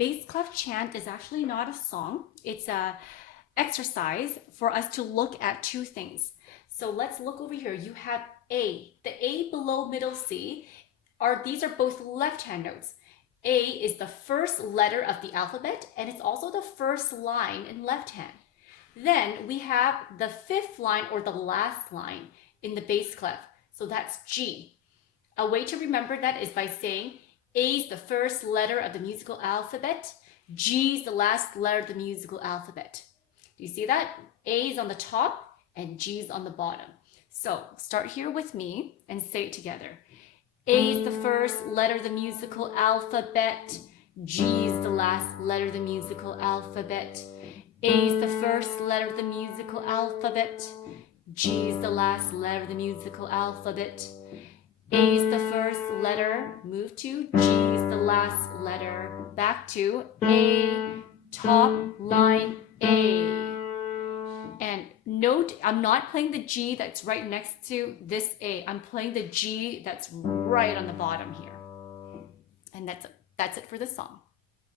Bass clef chant is actually not a song. It's a exercise for us to look at two things. So let's look over here. You have A. The A below middle C these are both left-hand notes. A is the first letter of the alphabet, and it's also the first line in left hand. Then we have the fifth line or the last line in the bass clef. So that's G. A way to remember that is by saying A is the first letter of the musical alphabet, G is the last letter of the musical alphabet. Do you see that? A is on the top and G is on the bottom. So start here with me and say it together. A is the first letter of the musical alphabet. G is the last letter of the musical alphabet. A is the first letter of the musical alphabet. G is the last letter of the musical alphabet. A is the first letter, move to G is the last letter, back to A, top line A. And note, I'm not playing the G that's right next to this A. I'm playing the G that's right on the bottom here. And that's it for this song.